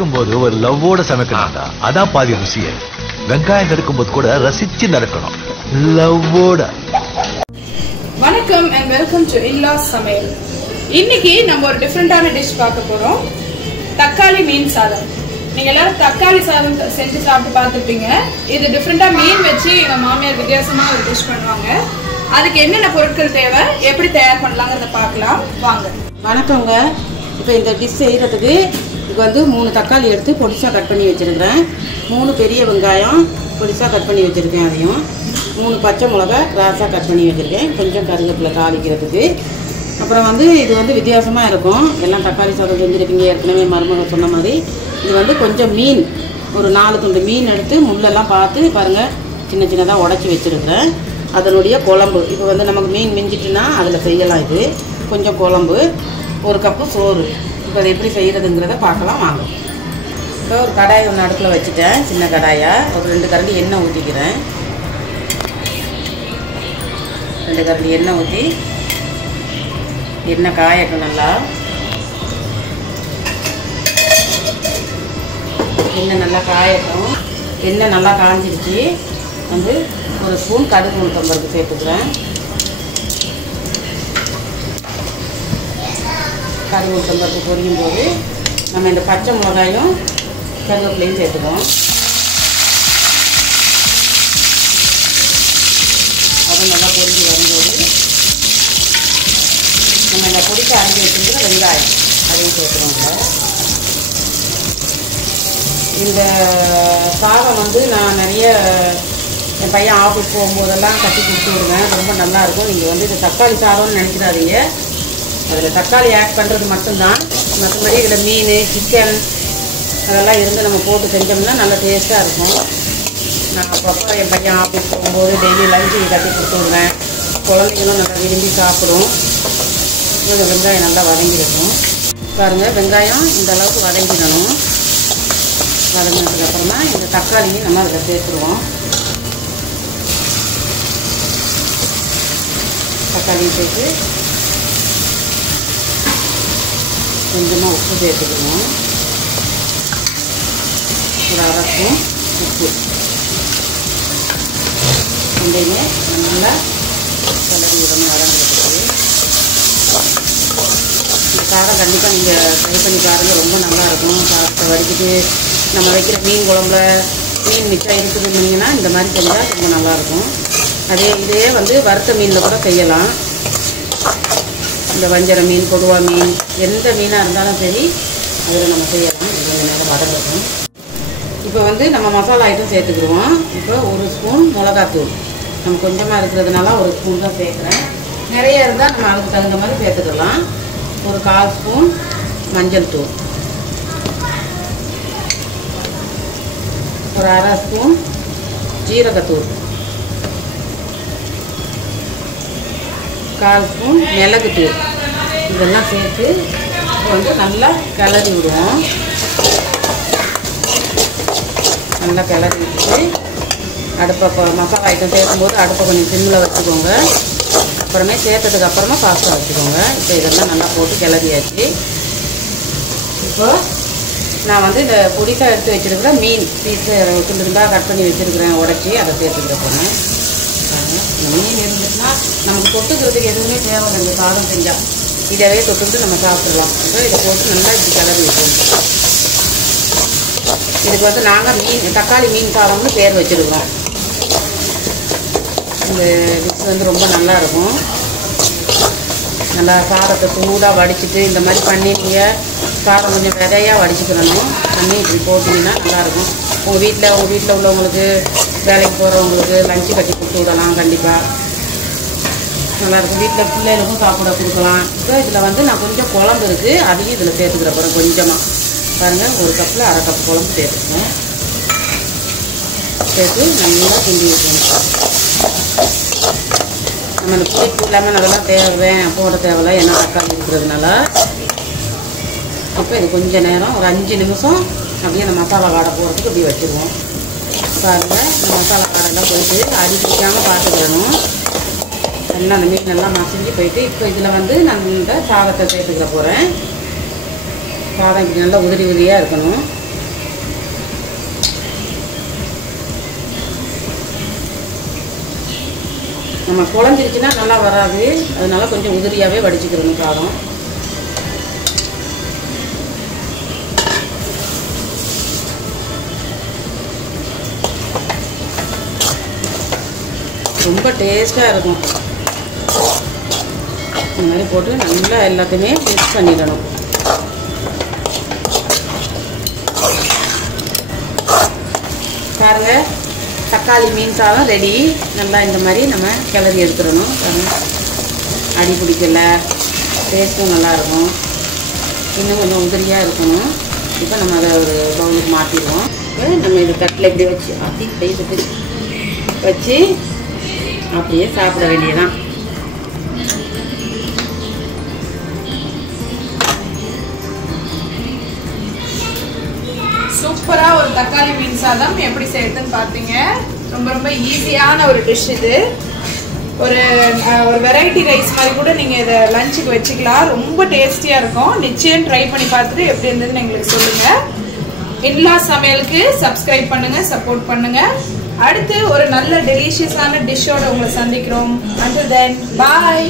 சமைக்கும்போது ஒரு லவ்வோட சமைக்கணும்டா. அதான் பாதி ருசியே. வெங்காயம் நறுக்கும்போது கூட ரசிச்சு நறுக்கணும், லவ்வோட. வணக்கம் அண்ட் வெல்கம் டு இல்லாஸ் சமையல். இன்னைக்கு நம்ம ஒரு டிஃப்ரெண்டான டிஷ் பார்க்க போறோம். தக்காளி மீன் சாதம். நீங்க எல்லாரும் தக்காளி சாதம் செஞ்சு சாப்பிட்டு பார்த்துருப்பீங்க. இது டிஃப்ரெண்டா மீன் வச்சு எங்க மாமியார் வித்தியாசமா ஒரு டிஷ் பண்ணுவாங்க. அதுக்கு என்னென்ன பொருட்கள் தேவை, எப்படி தயார் பண்ணலாங்கிறத பார்க்கலாம் வாங்க. வணக்கங்க. இப்போ இந்த டிஷ் செய்கிறதுக்கு இதுக்கு வந்து 3 தக்காளி எடுத்து பொடிசாக கட் பண்ணி வச்சுருக்கிறேன். 3 பெரிய வெங்காயம் பொடிசாக கட் பண்ணி வச்சுருக்கேன். அதையும் 3 பச்சை மிளகா கிராஸாக கட் பண்ணி வச்சுருக்கேன். கொஞ்சம் கருவேப்பிலை தாளிக்கிறதுக்கு. அப்புறம் வந்து இது வந்து வித்தியாசமாக இருக்கும். எல்லாம் தக்காளி சாதம் செஞ்சுருப்பீங்க ஏற்கனவே மருமக சொன்ன மாதிரி. இது வந்து கொஞ்சம் மீன், ஒரு 4 துண்டு மீன் எடுத்து முள்ளெல்லாம் பார்த்து பாருங்கள் சின்ன சின்னதாக உடச்சி வச்சுருக்கிறேன். அதனுடைய குழம்பு இப்போ வந்து நமக்கு மீன் மிஞ்சிட்டுனா அதில் செய்யலாம். இது கொஞ்சம் குழம்பு, 1 கப்பு சோறு. இப்போ அதை எப்படி செய்கிறதுங்கிறத பார்க்கலாம் வாங்க. இப்போ ஒரு கடாய் ஒன்று அடுப்பில் வச்சுட்டேன், சின்ன கடாயாக. ஒரு 2 கரண்டி எண்ணெய் ஊற்றிக்கிறேன். 2 கரண்டி எண்ணெய் ஊற்றி எண்ணெய் காயட்டும். நல்லா எண்ணெய் நல்லா காயட்டும். எண்ணெய் நல்லா காஞ்சிடுச்சு. வந்து ஒரு ஸ்பூன் கடுகு உளுத்தம்பருப்பு சேர்த்துக்கிறேன். கடுகு உளுத்தம்பருப்பு பொரியும் போது நம்ம இந்த பச்சை மிளகாயும் கருவேப்பிலையும் சேர்த்துக்கிறோம். அது நல்லா பொரிஞ்சு வரும்போது நம்ம இந்த பொடிக்க அரைஞ்சி வச்சுருக்கிற வெங்காயம் அதையும் சேர்த்துருவோங்க. இந்த சாதம் வந்து நான் நிறைய என் பையன் ஆஃபீஸ் போகும்போதெல்லாம் கட்டி கொடுத்து விடுவேன். ரொம்ப நல்லாயிருக்கும். நீங்கள் வந்து இது தக்காளி சாதம்னு நினைக்கிறாதீங்க. அதில் தக்காளி ஆட் பண்ணுறது மட்டும்தான். மற்றபடி இதில் மீன், சிக்கன் அதெல்லாம் இருந்து நம்ம போட்டு செஞ்சோம்னா நல்லா டேஸ்ட்டாக இருக்கும். நான் அப்பப்போ என் பையன் ஆஃபீஸ் போகும்போது டெய்லி லஞ்சு கட்டி கொடுத்து விடுவேன். குழந்தைங்களும் நல்லா விரும்பி சாப்பிடும். இந்த வெங்காயம் நல்லா வதங்கிடணும். பாருங்கள், வெங்காயம் இந்த அளவுக்கு வதங்கிடணும். வதங்கினதுக்கப்புறமா இந்த தக்காளியும் நம்ம அதில் சேர்த்துருவோம். தக்காளியும் சேர்த்து கொஞ்சமாக உப்பு சேர்த்துக்கணும். ஒரு 1/2 ஸ்பூன் உப்பு. ரெண்டையுமே நல்லா கிளறி விடணும் வதங்கிறதுக்கு. இந்த காரம் கண்டிப்பாக நீங்கள் ட்ரை பண்ணி பாருங்கள். ரொம்ப நல்லாயிருக்கும். சாதத்தை வடிக்கிட்டு நம்ம வைக்கிற மீன் குழம்புல மீன் மிச்சம் இருக்குதுன்னீங்கன்னா இந்த மாதிரி செஞ்சால் ரொம்ப நல்லாயிருக்கும். இதே வந்து வறுத்த மீனில் கூட செய்யலாம். இந்த வஞ்சர மீன், கொடுவா மீன், எந்த மீனாக இருந்தாலும் சரி அதில் நம்ம செய்யலாம். கொஞ்சம் நேரம் வதங்கட்டும். இப்போ வந்து நம்ம மசாலா ஐட்டம் சேர்த்துக்கிடுவோம். இப்போ 1 ஸ்பூன் மிளகாத்தூள். நம்ம கொஞ்சமாக இருக்கிறதுனால 1 ஸ்பூன் தான் சேர்க்குறேன். நிறைய இருந்தால் நம்ம அதுக்கு தகுந்த மாதிரி சேர்த்துக்கலாம். ஒரு 1/4 ஸ்பூன் மஞ்சள் தூள். ஒரு 1/2 ஸ்பூன் ஜீரகத்தூள். 1/4 ஸ்பூன் மிளகுத்தூள். இதெல்லாம் சேர்த்து வந்து நல்லா கிளறி விடுவோம். நல்லா கிளறி விட்டு அடுப்பை மசாலா ஐட்டம் சேர்க்கும்போது அடுப்பை கொஞ்சம் சிம்மில் வச்சுக்கோங்க. அப்புறமே சேர்த்ததுக்கு அப்புறமா ஃபாஸ்ட்டாக வச்சுக்கோங்க. இப்போ இதெல்லாம் நல்லா போட்டு கிளறியாச்சு. இப்போ நான் வந்து இந்த பொடிசாக எடுத்து வச்சுருக்கிற மீன் பீஸு இருந்தால் கட் பண்ணி வச்சுருக்கிறேன், உடச்சி அதை சேர்த்துக்கிற போகிறேன். இந்த மீன் இருந்துச்சுன்னா நமக்கு தொட்டுக்கிறதுக்கு எதுவுமே தேவை. இந்த சாதம் செஞ்சால் இதவே தொட்டுக்கிட்டு நம்ம சாப்பிட்றலாம். இப்போ இதை போட்டு நல்லா இப்படி கிளறி வைக்கணும். இதுக்கு வந்து நாங்கள் தக்காளி மீன் சாதம்னு பேர் வச்சுருக்கிறோம். இந்த டிஷ் வந்து ரொம்ப நல்லாயிருக்கும். நல்லா சாதத்தை சூடாக வடிச்சிட்டு இந்த மாதிரி பண்ணி நீங்கள் சாதம் கொஞ்சம் விதையாக வடிச்சுக்கிறணும். பண்ணி இப்படி போட்டிங்கன்னா நல்லாயிருக்கும். உங்கள் வீட்டில் உள்ளவங்களுக்கு, வேலைக்கு போகிறவங்களுக்கு லஞ்சு கட்டி கொடுத்து விடலாம். கண்டிப்பாக நல்லாயிருக்கும். வீட்டில் பிள்ளைகளுக்கும் சாப்பிட கொடுக்கலாம். இப்போ இதில் வந்து நான் கொஞ்சம் குழம்பு இருக்குது, அதையும் இதில் சேர்த்துக்கிற போகிறேன். கொஞ்சமாக பாருங்கள், 1 கப்பில் 1/2 கப் குழம்பு சேர்த்துக்கணும். சேர்த்து நல்லா கிண்டி வைக்கணும். நம்ம இந்த புளிப்பு லெமன் அதெல்லாம் போட தேவையில்லை, ஏன்னா தக்காளி இருக்கிறதுனால. இப்போ இது கொஞ்சம் நேரம் ஒரு 5 நிமிஷம் அப்படியே அந்த மசாலா வாடை போகிறதுக்கு இப்படி வச்சுருவோம். பாருங்கள், இந்த மசாலா வாடெல்லாம் போயிட்டு அடி பிடிக்காமல் பார்த்துக்கணும். எல்லாம் அந்த மீனெல்லாம் மசிஞ்சு போயிட்டு இப்போ இதில் வந்து நான் இந்த சாதத்தை சேர்த்துக்கிற போகிறேன். சாதம் இப்படி நல்லா உதிரி உதிரியாக இருக்கணும். நம்ம குழஞ்சிருச்சுன்னா நல்லா வராது, அதனால கொஞ்சம் உதிரியாகவே வடிச்சுக்கிறணும் சாதம். ரொம்ப டேஸ்ட்டாக இருக்கும். இந்த மாதிரி போட்டு நல்லா எல்லாத்தையுமே மிக்ஸ் பண்ணிடணும். பாருங்க, தக்காளி மீன் சாதம் ரெடி. நல்லா இந்த மாதிரி நம்ம கிளறி எடுத்துடணும். பாருங்க, அடி பிடிக்கல, டேஸ்ட்டும் நல்லாயிருக்கும். இன்னும் கொஞ்சம் உதிரியாக இருக்கணும். இப்போ நம்ம அதை ஒரு பவுலுக்கு மாற்றிடுவோம். நம்ம இது தட்டில் இப்படி வச்சு ஆட்டி கைதுக்கு வச்சு அப்படியே சாப்பிட வேண்டியதான். சூப்பரா ஒரு தக்காளி மீன் சாதம் எப்படி செய்யறதுன்னு பார்த்தீங்க. ரொம்ப ரொம்ப ஈஸியான ஒரு டிஷ் இது. ஒரு வெரைட்டி ரைஸ் மாதிரி கூட நீங்க இதை லஞ்சுக்கு வச்சுக்கலாம். ரொம்ப டேஸ்டியா இருக்கும். நிச்சயம் ட்ரை பண்ணி பார்த்துட்டு எப்படி இருந்ததுன்னு எங்களுக்கு சொல்லுங்க. இன்லா சமையலுக்கு சப்ஸ்கிரைப் பண்ணுங்க, சப்போர்ட் பண்ணுங்க. அடுத்து ஒரு நல்ல டெலிஷியஸான டிஷ்ஷோட உங்களை சந்திக்கிறோம். until then bye.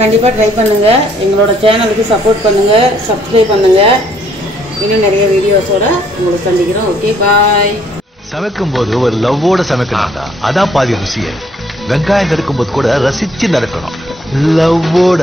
கண்டிப்பாக ட்ரை பண்ணுங்க. எங்களோட சேனலுக்கு சப்போர்ட் பண்ணுங்க, சப்ஸ்கிரைப் பண்ணுங்க. இன்னும் நிறைய வீடியோஸோட உங்களை சந்திக்கிறோம். ஓகே, பாய். சமைக்கும் போது ஒரு லவ்வோட சமைக்கணும்டா, அதான் பாதி ருசியே. வெங்காயம் நறுக்கும் போது கூட ரசிச்சு நறுக்கணும், லவ்வோட.